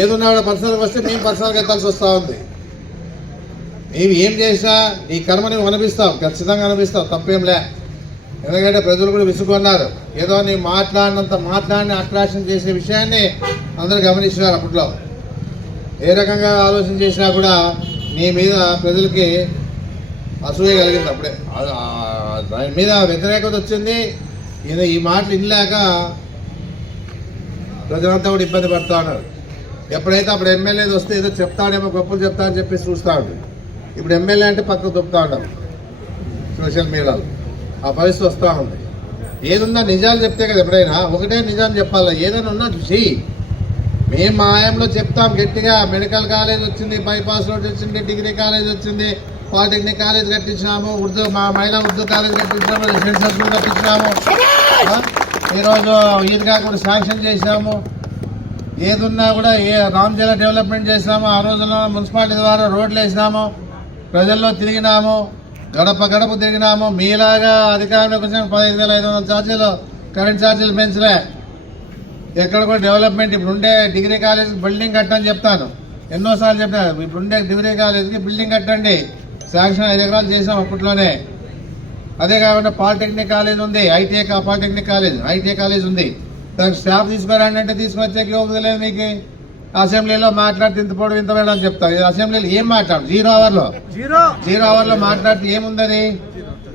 ఏదున్నా కూడా పర్సనల్గా వస్తే మేము పర్సనల్గా ఎత్తాల్సి వస్తూ ఉంది. మేము ఏం చేసినా ఈ కర్మని అనిపిస్తాం, ఖచ్చితంగా అనిపిస్తాం, తప్పేంలే. ఎందుకంటే ప్రజలు కూడా విసుకున్నారు. ఏదో నీ మాట్లాడిన అట్రాక్షన్ చేసే విషయాన్ని అందరూ గమనిస్తున్నారు. అప్పట్లో ఏ రకంగా ఆలోచన చేసినా కూడా నీ మీద ప్రజలకి అసూయ కలిగింది. అప్పుడే దాని మీద వ్యతిరేకత వచ్చింది. ఈ మాటలు ఇనలేక ప్రజలంతా కూడా ఇబ్బంది పడుతూ ఉన్నారు. ఎప్పుడైతే అప్పుడు ఎమ్మెల్యేది వస్తే ఏదో చెప్తాడేమో, గొప్పలు చెప్తా అని చెప్పేసి చూస్తూ ఉంటుంది. ఇప్పుడు ఎమ్మెల్యే అంటే పక్కకు దొప్పుతూ ఉంటాం సోషల్ మీడియాలో. ఆ పరిస్థితి వస్తూ ఉంది. ఏదున్నా నిజాలు చెప్తే కదా, ఎప్పుడైనా ఒకటే నిజాలు చెప్పాలి. ఏదైనా ఉన్నా చూసి మేము మా ఆయంలో చెప్తాం గట్టిగా. మెడికల్ కాలేజ్ వచ్చింది, బైపాస్ రోడ్ వచ్చింది, డిగ్రీ కాలేజ్ వచ్చింది, పాలిటెక్నిక్ కాలేజ్ కట్టించినాము, మా మహిళా ఉర్దూ కాలేజ్ కట్టించినాము, రెసిడెన్షియల్ స్కూల్ కట్టించినాము, ఈరోజు ఈద్గా కూడా శాంక్షన్ చేసినాము. ఏదున్నా కూడా రామజల డెవలప్మెంట్ చేసినాము. ఆ రోజుల్లో మున్సిపాలిటీ ద్వారా రోడ్లు వేసినాము, ప్రజల్లో తిరిగినాము, గడప గడప తిరిగినాము. మీలాగా అధికారంలోకి వచ్చిన 15,500 ఛార్జీలు కరెంట్ ఛార్జీలు పెంచలే. ఎక్కడ కూడా డెవలప్మెంట్. ఇప్పుడు ఉండే డిగ్రీ కాలేజ్కి బిల్డింగ్ కట్టని చెప్తాను, ఎన్నోసార్లు చెప్పాను. ఇప్పుడు ఉండే డిగ్రీ కాలేజ్కి బిల్డింగ్ కట్టండి, శాంక్షన్ 5 ఎకరాలు చేసాం అప్పట్లోనే. అదే కాకుండా పాలిటెక్నిక్ కాలేజ్ ఉంది, పాలిటెక్నిక్ కాలేజ్ ఉంది. దానికి స్టాఫ్ తీసుకురండి అంటే తీసుకొచ్చాక యోగ్యత లేదు మీకు. అసెంబ్లీలో మాట్లాడితే ఇంతపోవడం ఇంత వేయడం అని చెప్తారు. అసెంబ్లీలో ఏం మాట్లాడు? 0 అవర్లో మాట్లాడితే ఏముందని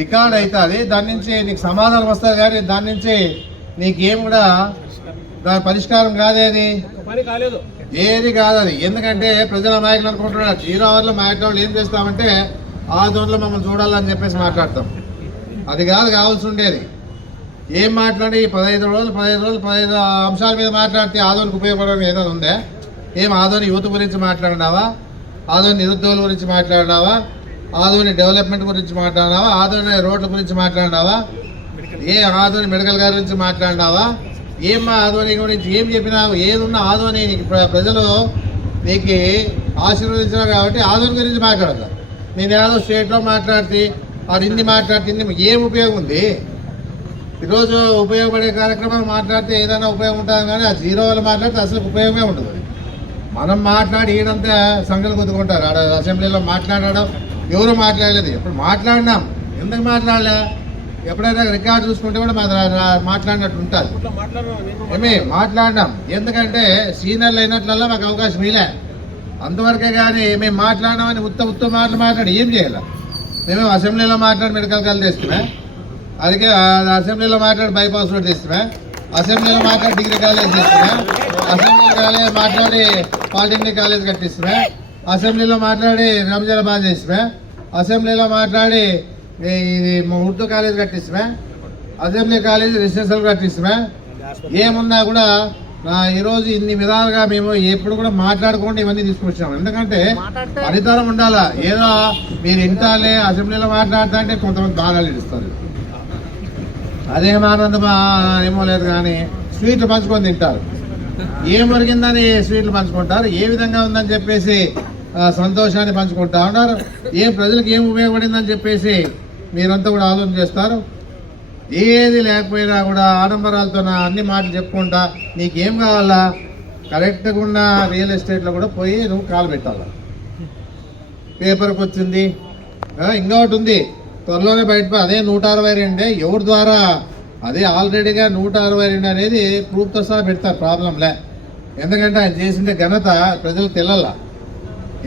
రికార్డ్ అవుతుంది. దాని నుంచి నీకు సమాధానం వస్తుంది, కానీ దాని నుంచి నీకేం కూడా దాని పరిష్కారం కాదేది, ఏది కాదు. ఎందుకంటే ప్రజల నాయకులు అనుకుంటున్నారు 0 అవర్లో మాట్లాడాలి. ఏం చేస్తామంటే ఆదోన్లో మమ్మల్ని చూడాలని చెప్పేసి మాట్లాడతాం. అది కాదు కావాల్సి ఉండేది. ఏం మాట్లాడి 15 రోజులు 15 అంశాల మీద మాట్లాడితే ఆదోనికి ఉపయోగపడడం ఏదైనా ఉందే? ఏం ఆదోని యూత్ గురించి మాట్లాడినావా? ఆదోని నిరుద్యోగుల గురించి మాట్లాడినావా? ఆదోని డెవలప్మెంట్ గురించి మాట్లాడినావా? ఆదోని రోడ్ల గురించి మాట్లాడినావా? ఆదోని మెడికల్ గారి గురించి మాట్లాడినావా? ఏమ్మా ఆదోని గురించి ఏం చెప్పినావు? ఏదున్నా ఆదోని నీకు ప్రజలు నీకు ఆశీర్వదించినారు కాబట్టి ఆదోని గురించి మాట్లాడతారు. నేను ఏదో స్టేట్లో మాట్లాడితే అది హిందీ మాట్లాడితే ఏం ఉపయోగం ఉంది? ఈరోజు ఉపయోగపడే కార్యక్రమాలు మాట్లాడితే ఏదైనా ఉపయోగం ఉంటుంది, కానీ ఆ 0 అవర్లు మాట్లాడితే అసలు ఉపయోగమే ఉండదు. మనం మాట్లాడి ఈడంతా సంఘాలు కొద్దుకుంటారు. ఆడ అసెంబ్లీలో మాట్లాడడం ఎవరు మాట్లాడలేదు. ఎప్పుడు మాట్లాడినాం, ఎందుకు మాట్లాడలే? ఎప్పుడైనా రికార్డు చూసుకుంటే కూడా మాట్లాడినట్టు ఉంటుంది. మాట్లాడినాం, ఎందుకంటే సీనియర్లు అయినట్లల్లా మాకు అవకాశం ఇలే. అంతవరకే కానీ మేము మాట్లాడినామని ఉత్త మాట్లాడి ఏం చేయాలి? మేము అసెంబ్లీలో మాట్లాడి మెడికల్ కాలేజ్ తెస్తామే, అందుకే అసెంబ్లీలో మాట్లాడి బైపాస్ రోడ్ తెస్తామే, అసెంబ్లీలో మాట్లాడి డిగ్రీ కాలేజ్ తెస్తామే, అసెంబ్లీ మాట్లాడి పాలిటెక్నిక్ కాలేజ్ కట్టిస్తామే, అసెంబ్లీలో మాట్లాడి రంజాన్ బాగా చేస్తామే, అసెంబ్లీలో మాట్లాడి ఉర్దూ కాలేజ్ కట్టిస్తామే, అసెంబ్లీ కాలేజ్ రెసిడెన్షియల్ కట్టిస్తామే. ఏమున్నా కూడా ఈరోజు ఇన్ని విధాలుగా మేము ఎప్పుడు కూడా మాట్లాడుకోండి ఇవన్నీ తీసుకొచ్చాము. ఎందుకంటే ఫలితాలం ఉండాలా. ఏదో మీరు ఇంటాలే అసెంబ్లీలో మాట్లాడుతా అంటే కొంతమంది బాగా ఇస్తారు, అదేం ఆనందం ఏమో లేదు, కానీ స్వీట్లు పంచుకొని తింటారు. ఏం ఒరిగిందని స్వీట్లు పంచుకుంటారు, ఏ విధంగా ఉందని చెప్పేసి సంతోషాన్ని పంచుకుంటా ఉన్నారు. ప్రజలకు ఏం ఉపయోగపడిందని చెప్పేసి మీరంతా కూడా ఆలోచన చేస్తారు. ఏది లేకపోయినా కూడా ఆడంబరాలతో అన్ని మాటలు చెప్పుకుంటా నీకేం కావాలా? కరెక్ట్గా ఉన్న రియల్ ఎస్టేట్లో కూడా పోయి నువ్వు కాలు పెట్టాల. పేపర్కి వచ్చింది, ఇంకొకటి ఉంది త్వరలోనే బయటపడి, అదే 162 ఎవరి ద్వారా? అదే ఆల్రెడీగా 162 అనేది ప్రూఫ్తో సహా పెడతారు, ప్రాబ్లంలే. ఎందుకంటే ఆయన చేసిండే ఘనత ప్రజలకు తెలల.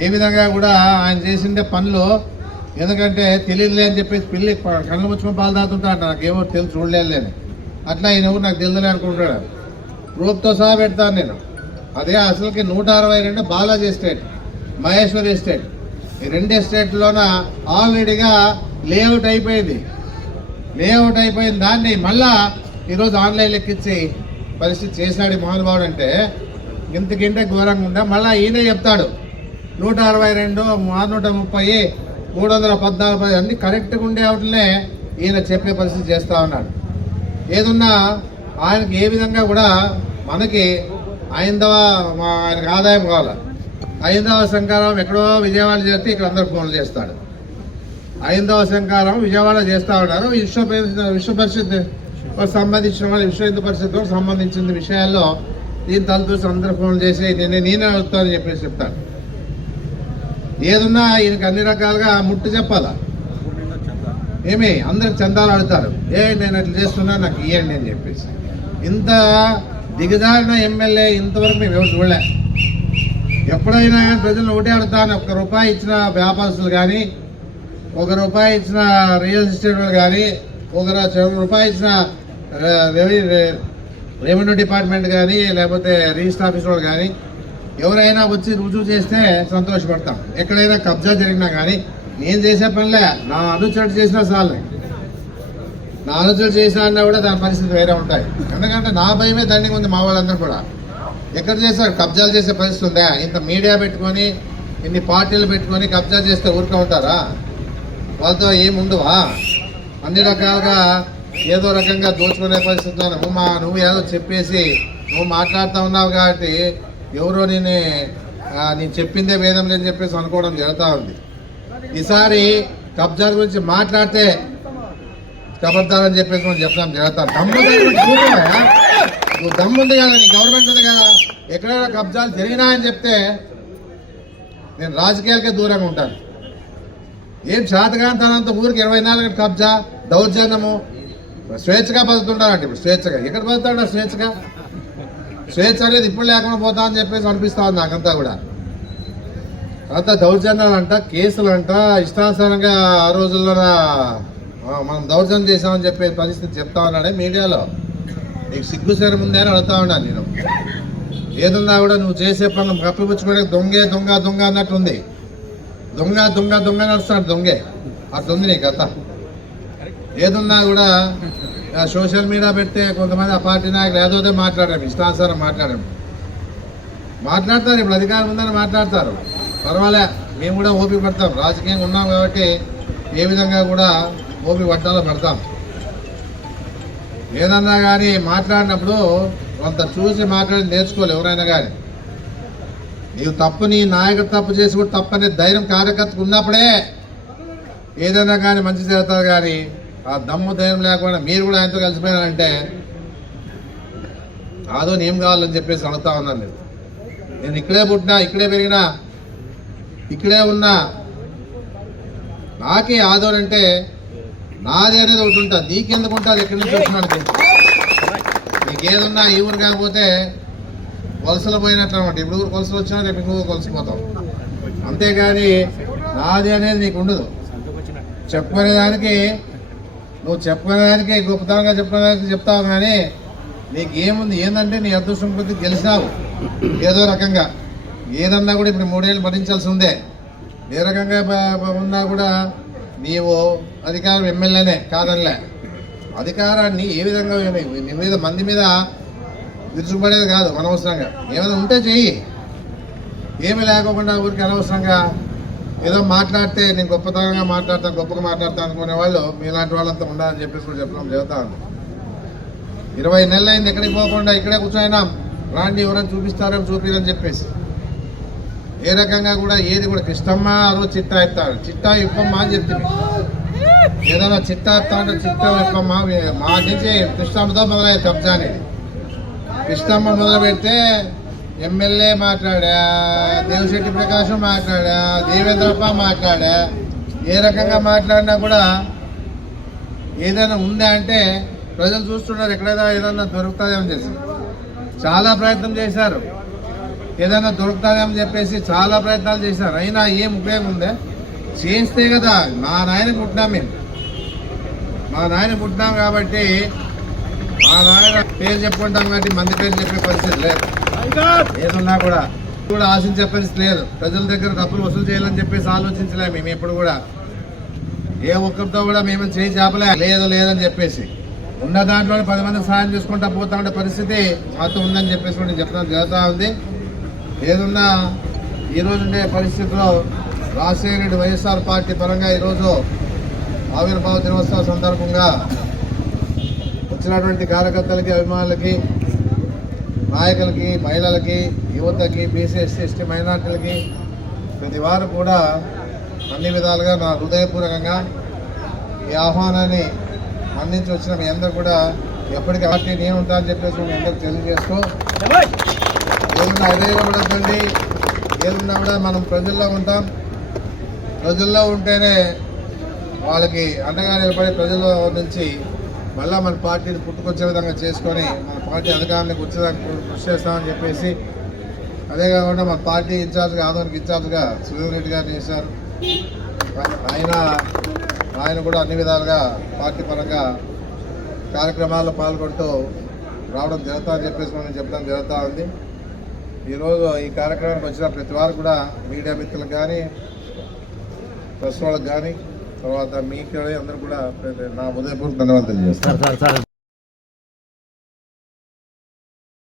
ఏ విధంగా కూడా ఆయన చేసిండే పనులు, ఎందుకంటే తెలియదులే అని చెప్పేసి పిల్లి కళ్ళు ముచ్చుకొని పాలు తాగుతుంటా నాకేమో తెలిసి చూడలేని అట్లా ఆయన ఎవరు నాకు తెలియదులే అనుకుంటాడు. ప్రూఫ్తో సహా పెడతాను నేను. అదే అసలుకి 162 బాలాజీ ఎస్టేట్, మహేశ్వరి ఎస్టేట్, ఈ 2 ఎస్టేట్లోన ఆల్రెడీగా లేఅవుట్ అయిపోయింది. దాన్ని మళ్ళా ఈరోజు ఆన్లైన్ లెక్కించి పరిస్థితి చేశాడు మహానుభావుడు. అంటే ఇంతకంటే ఘోరంగా ఉందా? మళ్ళీ ఈయనే చెప్తాడు 162, 630, 314 అన్ని కరెక్ట్గా ఉండే వాటినే ఈయన చెప్పే పరిస్థితి చేస్తూ ఉన్నాడు. ఏదున్నా ఆయనకి ఏ విధంగా కూడా మనకి ఆయనకు ఆదాయం కావాలి. ఐదవ శంకారం ఎక్కడో విజయవాడ చేస్తే ఇక్కడ అందరు ఫోన్లు చేస్తాడు. ఐదవ శంకారం విజయవాడ చేస్తూ ఉన్నారు. విశ్వ పరిషత్ సంబంధించిన వాళ్ళు, విశ్వ హిందూ పరిషత్ సంబంధించిన విషయాల్లో దీని తలతూసి అందరూ ఫోన్ చేసి నేనే వస్తానని చెప్పేసి చెప్తాను. ఏదున్నా ఈయనకి అన్ని రకాలుగా ముట్టు చెప్పాలా. ఏమి అందరికి చందాలు ఆడతారు, నేను అట్లా చేస్తున్నా నాకు ఇవ్వండి అని చెప్పేసి. ఇంత దిగజారిన ఎమ్మెల్యే ఇంతవరకు మేము ఎవరు చూడలే. ఎప్పుడైనా కానీ ప్రజలను ఒకటే అడుగుతాను, ₹1 ఇచ్చిన వ్యాపారస్తులు కానీ, ₹1 ఇచ్చిన రియల్ ఎస్టేట్ వాళ్ళు కానీ, ₹1 ఇచ్చిన రెవెన్యూ డిపార్ట్మెంట్ కానీ, లేకపోతే రిజిస్టర్ ఆఫీస్ వాళ్ళు కానీ ఎవరైనా వచ్చి రుజువు చేస్తే సంతోషపడతాం. ఎక్కడైనా కబ్జా జరిగినా కానీ నేను చేసే పనిలే, నా అనుచరుడు చేసినా చాలు. నా అనుచరుడు చేసినా అన్నా కూడా దాని పరిస్థితి వేరే ఉంటాయి. ఎందుకంటే నా భయమే దండిగా ఉంది. మా వాళ్ళందరూ కూడా ఎక్కడ చేస్తారు, కబ్జాలు చేసే పరిస్థితి ఉందా? ఇంత మీడియా పెట్టుకొని ఇన్ని పార్టీలు పెట్టుకొని కబ్జా చేస్తే ఊరుక ఉంటారా? వాళ్ళతో ఏముండవా? అన్ని రకాలుగా ఏదో రకంగా దోచుకునే పరిస్థితిలో నువ్వు ఏదో చెప్పేసి నువ్వు మాట్లాడుతూ ఉన్నావు కాబట్టి ఎవరో నేను చెప్పిందే వేదం లేని చెప్పేసి అనుకోవడం జరుగుతూ ఉంది. ఈసారి కబ్జాల గురించి మాట్లాడితే కబర్దారని చెప్పేసి మనం చెప్తాం జరుగుతాం. నువ్వు దమ్ముంది కదా, నీ గవర్నమెంట్ ఉంది కదా, ఎక్కడైనా కబ్జాలు జరిగినాయని చెప్తే నేను రాజకీయాలకే దూరంగా ఉంటాను. ఏం శాతకాంతనంత ఊరికి 24 గంటల కబ్జా, దౌర్జన్యము, స్వేచ్ఛగా బతుకుతుంటారంటే ఇప్పుడు స్వేచ్ఛగా ఎక్కడ బతుకుతాడు? స్వేచ్ఛ అనేది ఇప్పుడు లేకుండా పోతా అని చెప్పేసి అనిపిస్తా ఉంది నాకంతా కూడా. అంతా దౌర్జన్యాలు అంట, కేసులు అంట, ఇష్టానుసారంగా ఆ రోజుల్లో మనం దౌర్జన్యం చేసామని చెప్పే పరిస్థితి చెప్తా ఉన్నాడే మీడియాలో. నీకు సిగ్గుసేర ముందే అని అడుగుతా ఉన్నాను నేను. ఏదన్నా కూడా నువ్వు చేసే పనులు కప్పిపుచ్చుకోవడానికి దొంగ అన్నట్టు ఉంది. దొంగ నడుస్తాడు దొంగే, అట్లుంది నీ కథ. ఏదున్నా కూడా సోషల్ మీడియా పెడితే కొంతమంది ఆ పార్టీ నాయకులు ఏదోదే మాట్లాడారు, ఇష్టానుసారం మాట్లాడతారు. ఇప్పుడు అధికారం ఉందని మాట్లాడతారు, పర్వాలే, మేము కూడా ఓపిక పడతాం. రాజకీయంగా ఉన్నాం కాబట్టి ఏ విధంగా కూడా ఓపిక పట్టాలో పడతాం. ఏదన్నా కానీ మాట్లాడినప్పుడు కొంత చూసి మాట్లాడి నేర్చుకోవాలి ఎవరైనా కానీ. నీవు తప్పు, నీ నాయకుడు తప్పు చేసి కూడా తప్పనే ధైర్యం కార్యకర్తకు ఉన్నప్పుడే ఏదైనా కానీ మంచి చేస్తారు. కానీ ఆ దమ్ము ధైర్యం లేకుండా మీరు కూడా ఆయనతో కలిసిపోయారంటే ఆదో ఏం కావాలని చెప్పేసి అడుగుతా ఉన్నాను. నేను ఇక్కడే పుట్టినా, ఇక్కడే పెరిగినా, ఇక్కడే ఉన్నా, నాకే ఆదోనంటే నాది అనేది ఒకటి ఉంటుంది. నీకెందుకు ఉంటుంది? ఎక్కడి నుంచి వచ్చినానికి నీకేదన్నా ఈ ఊరు కాకపోతే వలసలు పోయినట్లు అనమాట. ఇప్పుడు ఊరు కొలసలు వచ్చినా రేపు ఇంకో కొలసిపోతాం. అంతేగాని నాది అనేది నీకు ఉండదు. చెప్పుకునేదానికి గొప్పతనంగా చెప్పుకునేదానికి చెప్తావు, కానీ నీకు ఏముంది? ఏంటంటే నీ అదృష్టం కొద్ది గెలిచినావు ఏదో రకంగా. ఏదన్నా కూడా ఇప్పుడు 3 ఏళ్ళు భరించాల్సి ఉందే. ఏ రకంగా ఉన్నా కూడా నీవు అధికారం ఎమ్మెల్యేనే కాదనిలే. అధికారాన్ని ఏ విధంగా నీ మీద మంది మీద విరుచుకుపడేది కాదు అనవసరంగా. ఏమైనా ఉంటే చెయ్యి, ఏమీ లేకోకుండా ఊరికి అనవసరంగా ఏదో మాట్లాడితే నేను గొప్పగా మాట్లాడతాను అనుకునే వాళ్ళు మీలాంటి వాళ్ళంతా ఉండాలని చెప్పేసి కూడా చెప్పడం జరుగుతా ఉంది. 20 నెలలు అయింది ఎక్కడికి పోకుండా ఇక్కడే కూర్చోయినాం. రాండి ఎవరైనా చూపిస్తారని చూపిరని చెప్పేసి. ఏ రకంగా కూడా ఏది కూడా కృష్ణమ్మ ఆ రోజు చిట్టా ఇప్పమ్మా అని చెప్తుంది. ఏదైనా చిట్టా ఇస్తా ఉంటే చిట్టా ఇప్పమ్మా. మా నుంచి కృష్ణమ్మతో మొదలయ్యేది కబ్జా అనేది. కృష్ణమ్మ మొదలు పెడితే ఎమ్మెల్యే మాట్లాడా, దేవిశెట్టి ప్రకాశం మాట్లాడా, దేవేంద్రప్ప మాట్లాడా. ఏ రకంగా మాట్లాడినా కూడా ఏదైనా ఉందా అంటే ప్రజలు చూస్తున్నారు. ఎక్కడైనా ఏదైనా దొరుకుతుందేమో చేసి చాలా ప్రయత్నం చేశారు. ఏదైనా దొరుకుతుందేమని చెప్పేసి చాలా ప్రయత్నాలు చేశారు. అయినా ఏం ఉపయోగం ఉందే? చేస్తే కదా. మా నాయన పుట్టినాం కాబట్టి మా నాయన పేరు చెప్పుకుంటాం కాబట్టి మంది పేరు చెప్పే పరిస్థితి లేదు. ఏదన్నా కూడా ఆశించే పరిస్థితి లేదు. ప్రజల దగ్గర డబ్బులు వసూలు చేయాలని చెప్పేసి ఆలోచించలేము మేము ఎప్పుడు కూడా. ఏ ఒక్కరితో కూడా మేము చేయి చేపలే లేదని చెప్పేసి ఉన్న దాంట్లో 10 మందికి సహాయం చేసుకుంటా పోతా ఉండే పరిస్థితి మాతో ఉందని చెప్పేసి నేను చెప్పడం జరుగుతూ ఉంది. ఏదున్నా ఈరోజు ఉండే పరిస్థితిలో రాజశేఖర రెడ్డి వైఎస్ఆర్ పార్టీ పరంగా ఈరోజు ఆవిర్భావ దినోత్సవ సందర్భంగా వచ్చినటువంటి కార్యకర్తలకి, అభిమానులకి, నాయకులకి, మహిళలకి, యువతకి, బీసీ, ఎస్సీ, ఎస్టీ, మైనార్టీలకి ప్రతి వారు కూడా అన్ని విధాలుగా నా హృదయపూర్వకంగా ఈ ఆహ్వానాన్ని మన్నించి వచ్చిన మీ అందరూ కూడా ఎప్పటికీ పార్టీ నేను ఉంటా అని చెప్పేసి నేను అందరికి తెలియజేస్తూ ఏదన్నా అడగబడద్దండి. ఏదన్నా కూడా మనం ప్రజల్లో ఉంటాం. ప్రజల్లో ఉంటేనే వాళ్ళకి అండగా నిలబడి ప్రజల నుంచి మళ్ళీ మన పార్టీని పుట్టుకొచ్చే విధంగా చేసుకొని మన పార్టీ అధికారానికి వచ్చేదానికి కృషి చేస్తామని చెప్పేసి, అదే కాకుండా మన పార్టీ ఇన్ఛార్జ్గా ఆదోనికి ఇన్ఛార్జ్గా సుధీర్ రెడ్డి గారిని చేశారు. ఆయన కూడా అన్ని విధాలుగా పార్టీ పరంగా కార్యక్రమాల్లో పాల్గొంటూ రావడం జరుగుతుందని చెప్పేసి మనం చెప్పడం జరుగుతూ ఉంది. ఈరోజు ఈ కార్యక్రమానికి వచ్చిన ప్రతి వారు కూడా మీడియా మిత్రులకు కానీ ప్రెస్ వాళ్ళకి కానీ తర్వాత మీకు అందరూ కూడా నా ఉదయపూర్వక ధన్యవాదాలు తెలియజేస్తాను.